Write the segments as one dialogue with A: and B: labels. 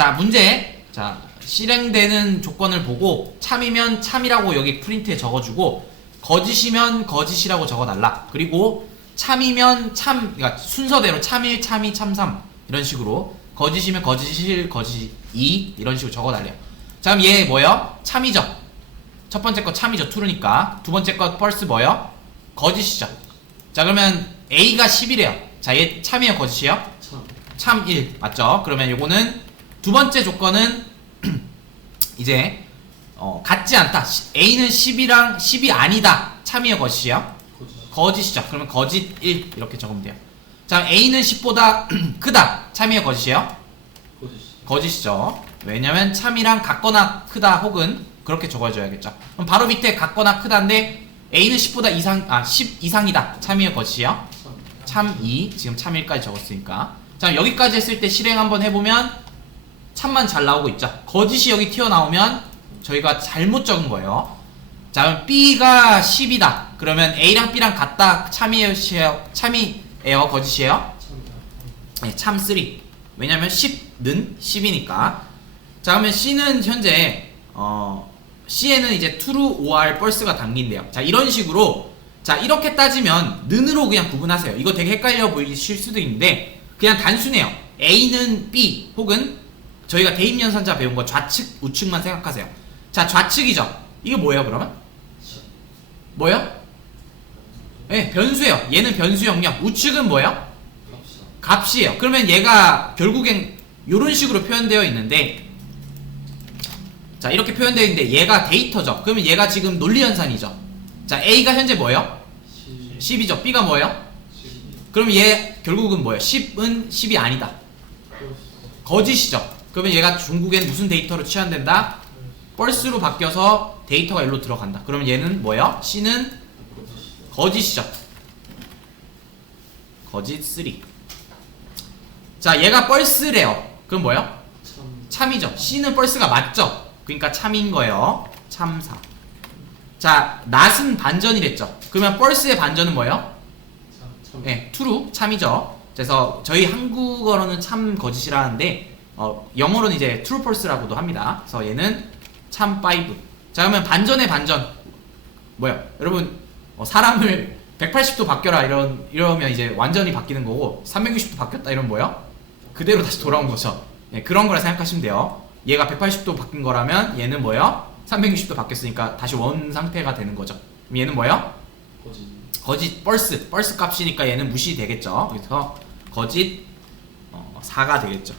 A: 자, 문제. 자, 실행되는 조건을 보고 참이면 참이라고 여기 프린트에 적어주고 거짓이면 거짓이라고 적어달라. 그리고 참이면 참, 그러니까 순서대로 참일, 참이, 참삼 이런 식으로 거짓이면 거짓일, 거짓이 이런 식으로 적어달래요. 자, 그럼 얘 뭐요? 참이죠. 첫 번째 거 참이죠. true니까. 두 번째 거 false 뭐요? 거짓이죠. 자, 그러면 A가 10이래요. 자, 얘 참이에요, 거짓이요?
B: 참.
A: 참 1 맞죠? 그러면 요거는 두 번째 조건은 이제 어, 같지 않다. 시- A는 10이랑 10이 아니다. 거짓이요?
B: 거짓.
A: 거짓이죠. 그러면 거짓 1 이렇게 적으면 돼요. 자, A는 10보다 크다. 참이요 거짓이요?
B: 거짓.
A: 거짓 이죠. 왜냐면 참이랑 같거나 크다 혹은 그렇게 적어줘야겠죠. 그럼 바로 밑에 같거나 크다인데 A는 10보다 이상 아 10 이상이다. 참이요 거짓이요?
B: 참.
A: 참 2, 지금 참 1까지 적었으니까. 자, 여기까지 했을 때 실행 한번 해 보면 참만 잘 나오고 있죠. 거짓이 여기 튀어나오면 저희가 잘못 적은 거예요. 자, 그럼 B가 10이다. 그러면 A랑 B랑 같다. 참이에요? 참이에요, 거짓이에요? 네, 참 3. 왜냐면 10는 10이니까. 자, 그러면 C는 현재 어 C에는 이제 true or false가 담긴대요. 자, 이런 식으로 자, 이렇게 따지면 는으로 그냥 구분하세요. 이거 되게 헷갈려 보이실 수도 있는데 그냥 단순해요. A는 B 혹은 저희가 대입 연산자 배운 거 좌측, 우측만 생각하세요. 자, 좌측이죠. 이게 뭐예요, 그러면? 뭐예요? 네, 변수예요. 얘는 변수 영역. 우측은 뭐예요? 값이에요. 그러면 얘가 결국엔 이런 식으로 표현되어 있는데 자 이렇게 표현되어 있는데 얘가 데이터죠. 그러면 얘가 지금 논리연산이죠. 자 A가 현재 뭐예요?
B: 시.
A: 10 이죠. B가 뭐예요?
B: 시.
A: 그러면 얘 결국은 뭐예요? 10은 10이 아니다. 거짓이죠. 그러면 얘가 중국엔 무슨 데이터로 취한된다? 펄스로 바뀌어서 데이터가 일로 들어간다. 그러면 얘는 뭐예요? C는. 거짓이죠. 거짓 3. 자, 얘가 펄스래요. 그럼 뭐예요?
B: 참.
A: 참이죠. C는 펄스가 맞죠. 그러니까 참인 거예요. 참사. 자, 낫은 반전이랬죠. 그러면 펄스의 반전은 뭐예요?
B: 참. 참.
A: 네, true, 참이죠. 그래서 저희 한국어로는 참 거짓이라는데 어, 영어로는 이제 true false라고도 합니다. 그래서 얘는 참 5. 자, 그러면 반전의 반전 뭐야? 여러분 어, 사람을 180도 바뀌어라 이런 이러면 이제 완전히 바뀌는 거고 360도 바뀌었다 이런 뭐요? 그대로 다시 돌아온 거죠. 네, 그런 거라 생각하시면 돼요. 얘가 180도 바뀐 거라면 얘는 뭐요? 360도 바뀌었으니까 다시 원 상태가 되는 거죠. 그럼 얘는 뭐요?
B: 거짓.
A: 거짓 펄스 펄스 값이니까 얘는 무시되겠죠 그래서 거짓 어, 4가 되겠죠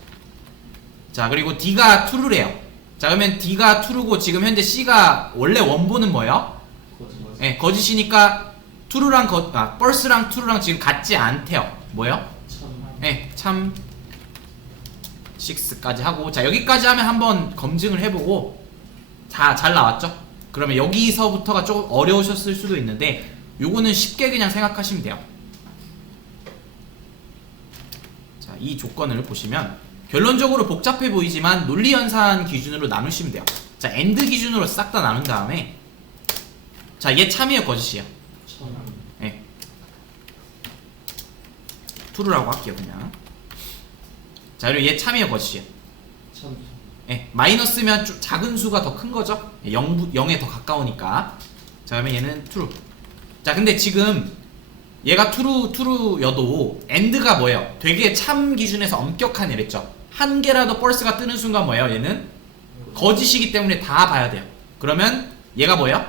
A: 자 그리고 D가 true래요 자 그러면 D가 true고 지금 현재 C가 원래 원본은 뭐예요?
B: 거짓.
A: 예, 거짓이니까 true랑 거, 아, 펄스랑 true랑 지금 같지 않대요 뭐예요?
B: 참.
A: 예, 참 6까지 하고 자 여기까지 하면 한번 검증을 해보고 다잘 나왔죠? 그러면 여기서부터가 조금 어려우셨을 수도 있는데 요거는 쉽게 그냥 생각하시면 돼요 자, 이 조건을 보시면 결론적으로 복잡해 보이지만 논리 연산 기준으로 나누시면 돼요 자, 엔드 기준으로 싹 다 나눈 다음에 자, 얘 참이에요 거짓이에요
B: 참.
A: 예. 투루라고 할게요 그냥 자 그리고 얘 참이에요 거짓이에요
B: 참.
A: 예. 마이너스면 좀 작은 수가 더 큰 거죠 0, 0에 더 가까우니까 자 그러면 얘는 트루 자 근데 지금 얘가 트루 트루여도 엔드가 뭐예요 되게 참 기준에서 엄격한 애랬죠 한 개라도 펄스가 뜨는 순간 뭐예요 얘는 거짓이기 때문에 다 봐야 돼요 그러면 얘가 뭐예요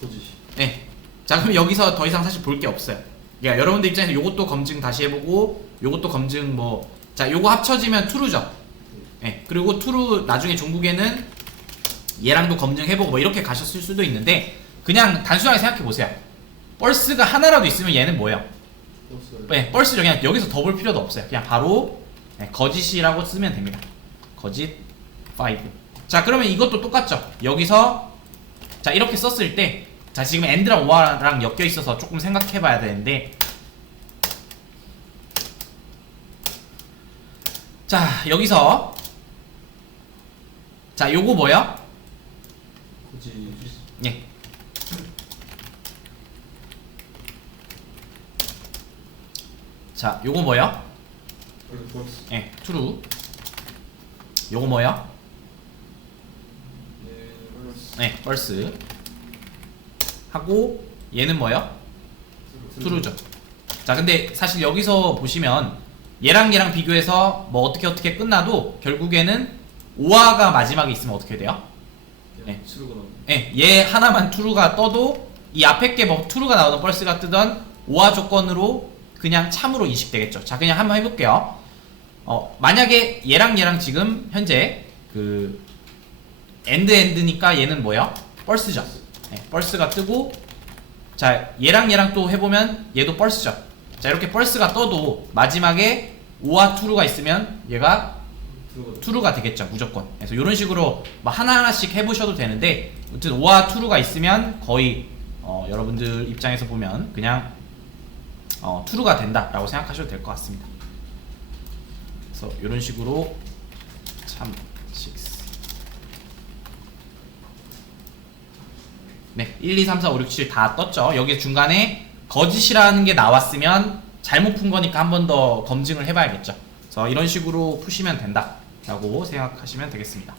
B: 거짓.
A: 네. 자 그럼 여기서 더 이상 사실 볼 게 없어요. 그러니까 여러분들 입장에서 요것도 검증 다시 해보고 요것도 검증 뭐 자 요거 합쳐지면 true죠. 네. 그리고 true 나중에 종국에는 얘랑도 검증해보고 뭐 이렇게 가셨을 수도 있는데 그냥 단순하게 생각해 보세요. 펄스가 하나라도 있으면 얘는 뭐예요?
B: 없어요.
A: 네, 펄스를 그냥 여기서 더 볼 필요도 없어요. 그냥 바로 네, 거짓이라고 쓰면 됩니다. 거짓 5. 자, 그러면 이것도 똑같죠. 여기서 자 이렇게 썼을 때, 자 지금 엔드랑 오아랑 엮여 있어서 조금 생각해 봐야 되는데, 자 여기서 자 요거 뭐야? 예. 자 요거 뭐야? 예, true. 요거 뭐예요?
B: 네,
A: 네, 펄스. 하고 얘는 뭐예요? 트루죠. 자, 근데 사실 여기서 보시면 얘랑 얘랑 비교해서 뭐 어떻게 어떻게 끝나도 결국에는 오화가 마지막에 있으면 어떻게 돼요?
B: 네.
A: 예, 얘 하나만 투루가 떠도 이 앞에 게뭐 투루가 나오던 펄스가 뜨던 오화 조건으로 그냥 참으로 인식되겠죠. 자, 그냥 한번 해볼게요. 어, 만약에 얘랑 얘랑 지금 현재 그 엔드 엔드니까 얘는 뭐야? 펄스죠. 예, 펄스가 뜨고 자 얘랑 얘랑 또 해보면 얘도 펄스죠. 자 이렇게 펄스가 떠도 마지막에 오화 투루가 있으면
B: 얘가
A: 투루가 되겠죠 무조건 그래서 이런 식으로 뭐 하나하나씩 해보셔도 되는데 아무튼 오와 투루가 있으면 거의 어, 여러분들 입장에서 보면 그냥 어, 투루가 된다라고 생각하셔도 될 것 같습니다 그래서 이런 식으로 참 6. 네, 1, 2, 3, 4, 5, 6, 7 다 떴죠. 여기 중간에 거짓이라는 게 나왔으면 잘못 푼 거니까 한 번 더 검증을 해봐야겠죠. 그래서 이런 식으로 푸시면 된다라고 생각하시면 되겠습니다.